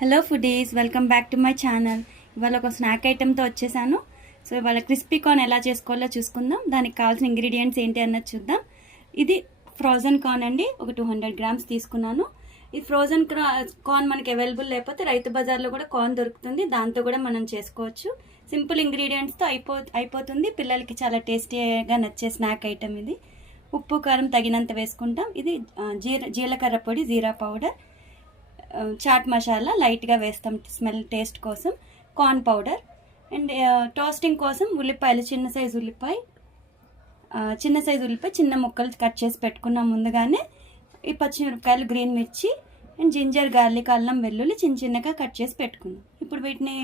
Hello foodies, welcome back to my channel. ఇవాళ ఒక snack ఐటెంతో వచ్చేసాను. సో ఇవాళ క్రిస్పీ కార్న్ ఎలా చేసుకోవాలో చూసుకుందాం. దానికి కావాల్సిన ఇంగ్రీడియంట్స్ ఏంటి అన్నది చూద్దాం. ఇది ఫ్రోజన్ కార్న్ అండి, ఒక 200 గ్రామ్స్ తీసుకున్నాను. ఈ ఫ్రోజన్ కార్న్ మనకి అవైలబుల్ లేకపోతే రైతు బజార్లో కూడా కార్న్ దొరుకుతుంది, దాంతో కూడా మనం చేసుకోవచ్చు. సింపుల్ ఇంగ్రీడియంట్స్తో అయిపోతుంది. పిల్లలకి చాలా టేస్టీగా నచ్చే స్నాక్ ఐటెం ఇది. ఉప్పు కారం తగినంత వేసుకుంటాం. ఇది జీలకర్ర పొడి, జీరా పౌడర్, చాట్ మసాలా లైట్గా వేస్తాం స్మెల్ టేస్ట్ కోసం, కార్న్ పౌడర్ అండ్ టోస్టింగ్ కోసం ఉల్లిపాయలు, చిన్న సైజు ఉల్లిపాయ చిన్న ముక్కలు కట్ చేసి పెట్టుకున్నాం ముందుగానే. ఈ పచ్చిమిరపకాయలు, గ్రీన్ మిర్చి అండ్ జింజర్, గార్లిక్, అల్లం వెల్లుల్లి చిన్నగా కట్ చేసి పెట్టుకుందాం. ఇప్పుడు వీటిని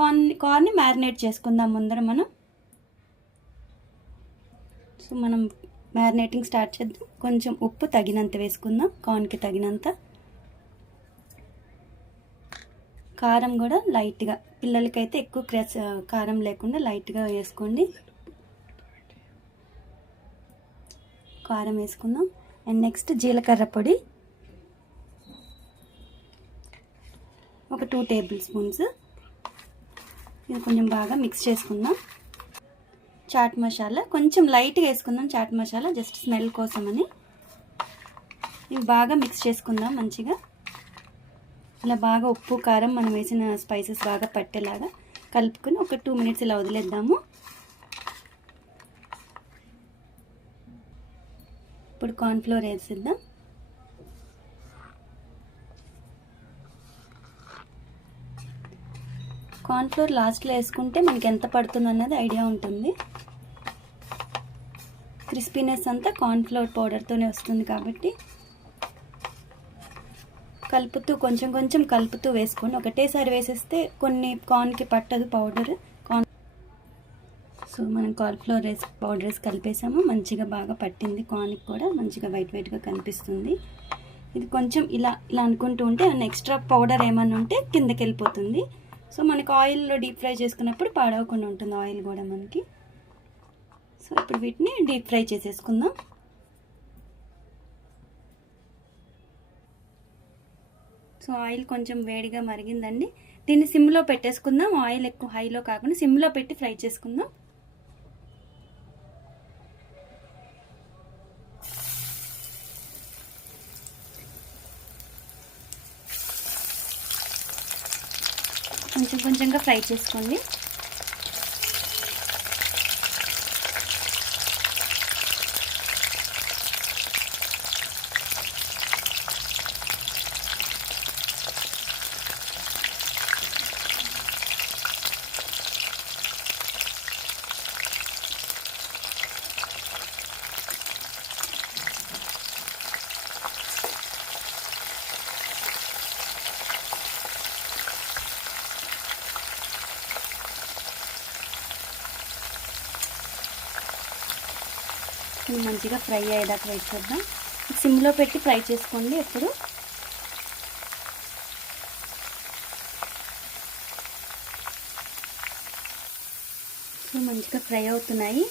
కార్న్ని మ్యారినేట్ చేసుకుందాం ముందర మనం. సో మనం మ్యారినేటింగ్ స్టార్ట్ చేద్దాం. కొంచెం ఉప్పు తగినంత వేసుకుందాం, కార్న్కి తగినంత. కారం కూడా లైట్గా, పిల్లలకైతే ఎక్కువ కారం లేకుండా లైట్గా వేసుకోండి. కారం వేసుకుందాం. అండ్ నెక్స్ట్ జీలకర్ర పొడి ఒక 2 టేబుల్ స్పూన్స్. ఇది కొంచెం బాగా మిక్స్ చేసుకుందాం. చాట్ మసాలా కొంచెం లైట్గా వేసుకుందాం, చాట్ మసాలా జస్ట్ స్మెల్ కోసమని. ఇవి బాగా మిక్స్ చేసుకుందాం మంచిగా. ఇలా బాగా ఉప్పు కారం మనం వేసిన స్పైసెస్ బాగా పట్టేలాగా కలుపుకొని ఒక 2 మినిట్స్ ఇలా వదిలేద్దాము. ఇప్పుడు కార్న్ఫ్లోర్ వేసిద్దాం. కార్న్ఫ్లోర్ లాస్ట్లో వేసుకుంటే మనకి ఎంత పడుతుంది అన్నది ఐడియా ఉంటుంది. క్రిస్పీనెస్ అంతా కార్న్ఫ్లోర్ పౌడర్తోనే వస్తుంది కాబట్టి కలుపుతూ కొంచెం కలుపుతూ వేసుకోండి. ఒకటేసారి వేసేస్తే కొన్ని కార్న్కి పట్టదు పౌడర్. సో మనం కార్న్ఫ్లోర్ పౌడర్ వేసి కలిపేసాము. మంచిగా బాగా పట్టింది, కార్న్కి కూడా మంచిగా వైట్గా కనిపిస్తుంది. ఇది కొంచెం ఇలా అనుకుంటూ ఉంటే ఎక్స్ట్రా పౌడర్ ఏమన్నా ఉంటే కిందకి వెళ్ళిపోతుంది. సో మనకి ఆయిల్లో డీప్ ఫ్రై చేసుకున్నప్పుడు పాడవకుండా ఉంటుంది ఆయిల్ కూడా మనకి. సో ఇప్పుడు వీటిని డీప్ ఫ్రై చేసేసుకుందాం. సో ఆయిల్ కొంచెం వేడిగా మరిగిందండి. దీన్ని సిమ్లో పెట్టేసుకుందాం. ఆయిల్ ఎక్కువ హైలో కాకుండా సిమ్లో పెట్టి ఫ్రై చేసుకుందాం. కొంచెంగా ఫ్రై చేసుకోండి. మంచిగా ఫ్రై అయ్యేదాకా వెయిట్ చేద్దాం. సిమ్లో పెట్టి ఫ్రై చేసుకోండి ఎప్పుడు. సో మంచిగా ఫ్రై అవుతున్నాయి.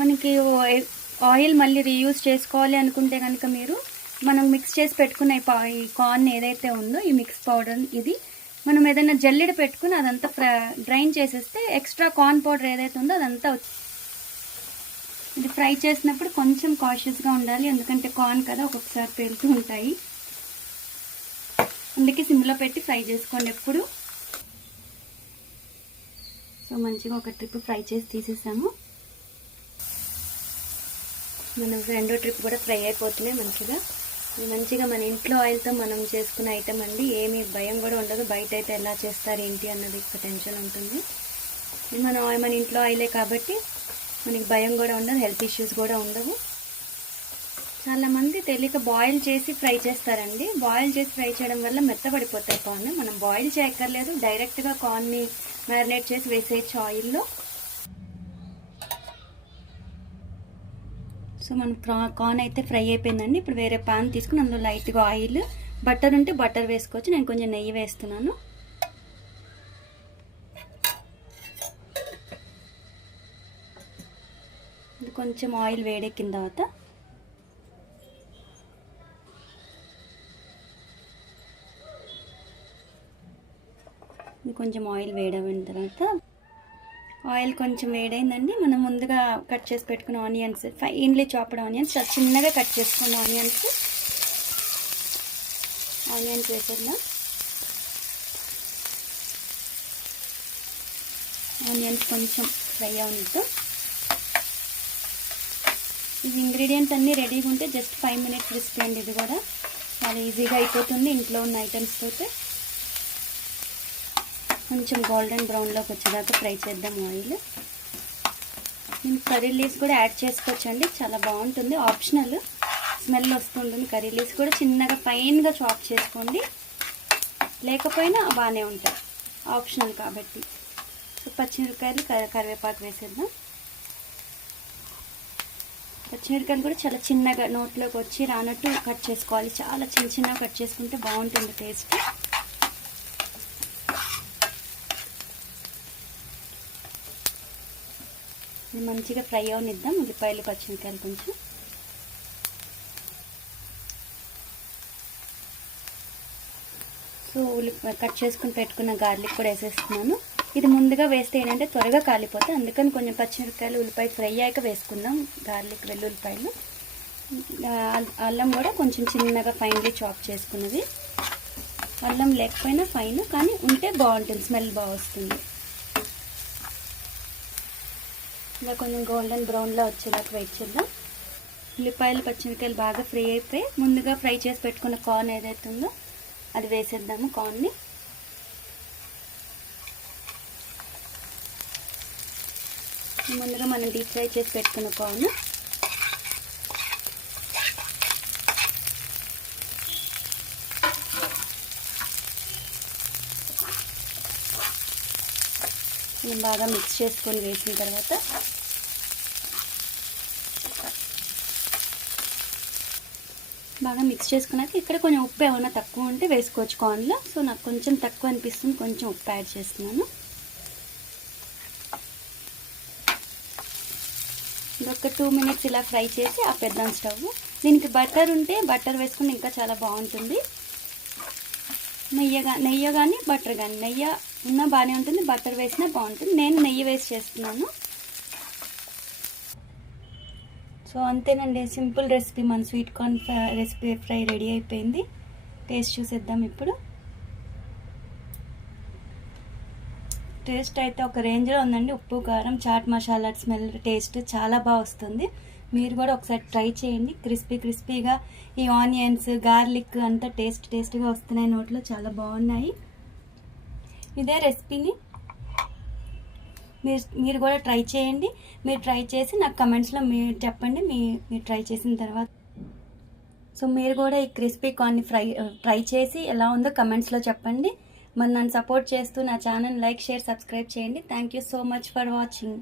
మనకి ఆయిల్ మళ్ళీ రీయూజ్ చేసుకోవాలి అనుకుంటే కనుక మనం మిక్స్ చేసి పెట్టుకున్న ఈ కార్న్ ఏదైతే ఉందో, ఈ మిక్స్ పౌడర్, ఇది మనం ఏదైనా జల్లెడ పెట్టుకుని అదంతా డ్రైన్ చేసేస్తే ఎక్స్ట్రా కార్న్ పౌడర్ ఏదైతే ఉందో అదంతా. ఇది ఫ్రై చేసినప్పుడు కొంచెం కాషియస్గా ఉండాలి, ఎందుకంటే కార్న్ కదా ఒక్కొక్కసారి పేలుతూ ఉంటాయి. అందుకే సిమ్లో పెట్టి ఫ్రై చేసుకోండి ఎప్పుడు. సో మంచిగా ఒక ట్రిప్ ఫ్రై చేసి తీసేసాము. మనం రెండో ట్రిప్ కూడా ఫ్రై అయిపోతున్నాయి మంచిగా. మన ఇంట్లో ఆయిల్తో మనం చేసుకునే ఐటమ్ అండి. ఏమీ భయం కూడా ఉండదు. బయట అయితే ఎలా చేస్తారు ఏంటి అన్నది ఒక టెన్షన్ ఉంటుంది. మన ఇంట్లో ఆయిలే కాబట్టి మనకి భయం కూడా ఉండదు, హెల్త్ ఇష్యూస్ కూడా ఉండవు. చాలామంది తెలియక బాయిల్ చేసి ఫ్రై చేస్తారండి. బాయిల్ చేసి ఫ్రై చేయడం వల్ల మెత్తబడిపోతాయి కార్న్. మనం బాయిల్ చేయక్కర్లేదు, డైరెక్ట్గా కార్న్ని మ్యారినేట్ చేసి వేసేయచ్చు ఆయిల్లో. సో మన కార్న్ అయితే ఫ్రై అయిపోయిందండి. ఇప్పుడు వేరే పాన్ తీసుకుని అందులో లైట్గా ఆయిల్, బటర్ ఉంటే బటర్ వేసుకోవచ్చు. నేను కొంచెం నెయ్యి వేస్తున్నాను. కొంచెం ఆయిల్ వేడెక్కిన తర్వాత ఇది కొంచెం ఆయిల్ వేడైన తర్వాత, ఆయిల్ కొంచెం వేడైందండి. మనం ముందుగా కట్ చేసి పెట్టుకున్న ఆనియన్స్, ఫైన్లీ చాప్డ్ ఆనియన్స్, చిన్నగా కట్ చేసుకున్న ఆనియన్స్ వేసేద్దాం. ఆనియన్స్ కొంచెం ఫ్రై అవుతూ, ఈ ఇంగ్రీడియంట్స్ అన్నీ రెడీగా ఉంటే జస్ట్ 5 మినిట్స్ రెసిపీ అండి. ఇది కూడా చాలా ఈజీగా అయిపోతుంది ఇంట్లో ఉన్న ఐటమ్స్ తోటి. కొంచెం గోల్డెన్ బ్రౌన్లోకి వచ్చేదాకా ఫ్రై చేద్దాం ఆయిల్. నేను కర్రీ లీవ్స్ కూడా యాడ్ చేసుకోవచ్చండి, చాలా బాగుంటుంది, ఆప్షనల్, స్మెల్ వస్తుంటుంది. కర్రీ లీవ్స్ కూడా చిన్నగా ఫైన్గా చాప్ చేసుకోండి, లేకపోయినా బాగానే ఉంటాయి, ఆప్షనల్ కాబట్టి. పచ్చిమిరపకాయలు, కరివేపాకు వేసేద్దాం. పచ్చిమిరపకాయలు కూడా చాలా చిన్నగా నోట్లోకి వచ్చి రానట్టు కట్ చేసుకోవాలి, చాలా చిన్నగా కట్ చేసుకుంటే బాగుంటుంది టేస్ట్. మంచిగా ఫ్రై అవనిద్దాం ఉల్లిపాయలు, పచ్చిమిరపకాయలు కొంచెం. సో కట్ చేసుకుని పెట్టుకున్న గార్లిక్ కూడా వేసేస్తున్నాను. ఇది ముందుగా వేస్తే ఏంటంటే త్వరగా కాలిపోతాయి, అందుకని కొంచెం పచ్చిమిరపకాయలు, ఉల్లిపాయ ఫ్రై అయ్యాక వేసుకుందాం గార్లిక్, వెల్లుల్లిపాయలు. అల్లం కూడా కొంచెం చిన్నగా ఫైన్లీ చాప్ చేసుకున్నది. అల్లం లేకపోయినా ఫైన్, కానీ ఉంటే బాగుంటుంది, స్మెల్ బాగా వస్తుంది. ఇలా కొంచెం గోల్డెన్ బ్రౌన్లో వచ్చేలాగా వెయిట్ చేద్దాం. ఉల్లిపాయలు, పచ్చిమిరపకాయలు బాగా ఫ్రై అయిపోయి ముందుగా ఫ్రై చేసి పెట్టుకున్న కార్న్ ఏదైతే ఉందో అది వేసేద్దాము. కార్న్ని ముందుగా మనం డీప్ ఫ్రై చేసి పెట్టుకున్న కార్న్ బాగా మిక్స్ చేసుకొని వేసిన తర్వాత బాగా మిక్స్ చేసుకున్నాక ఇక్కడ కొంచెం ఉప్పు ఏమైనా తక్కువ ఉంటే వేసుకోవచ్చు కార్న్లో. సో నాకు కొంచెం తక్కువ అనిపిస్తుంది, కొంచెం ఉప్పు యాడ్ చేస్తున్నాను. ఇంకొక 2 మినిట్స్ ఇలా ఫ్రై చేసి ఆపేద్దాం స్టవ్. దీనికి బటర్ ఉంటే బటర్ వేసుకుని ఇంకా చాలా బాగుంటుంది. నెయ్యి కానీ బటర్ కానీ, నెయ్యి ఉన్నా బాగానే ఉంటుంది, బటర్ వేసినా బాగుంటుంది. నేను నెయ్యి వేసి చేస్తున్నాను. సో అంతేనండి, సింపుల్ రెసిపీ, మన sweet corn recipe fry ready అయిపోయింది. టేస్ట్ చూసేద్దాం ఇప్పుడు. టేస్ట్ అయితే ఒక రేంజ్లో ఉందండి. ఉప్పు, కారం, చాట్ మసాలా స్మెల్, టేస్ట్ చాలా బాగా వస్తుంది. మీరు కూడా ఒకసారి ట్రై చేయండి. క్రిస్పీగా ఈ ఆనియన్స్, గార్లిక్ అంతా టేస్ట్గా వస్తున్నాయి నోట్లో, చాలా బాగున్నాయి. ఇదే రెసిపీని మీరు కూడా ట్రై చేయండి. మీరు ట్రై చేసి నాకు కమెంట్స్లో మీరు చెప్పండి మీరు ట్రై చేసిన తర్వాత. సో మీరు కూడా ఈ క్రిస్పీ కార్న్ని ట్రై చేసి ఎలా ఉందో కమెంట్స్లో చెప్పండి. మరి నన్ను సపోర్ట్ చేస్తూ నా ఛానల్ లైక్, షేర్, సబ్స్క్రైబ్ చేయండి. Thank you so much for watching.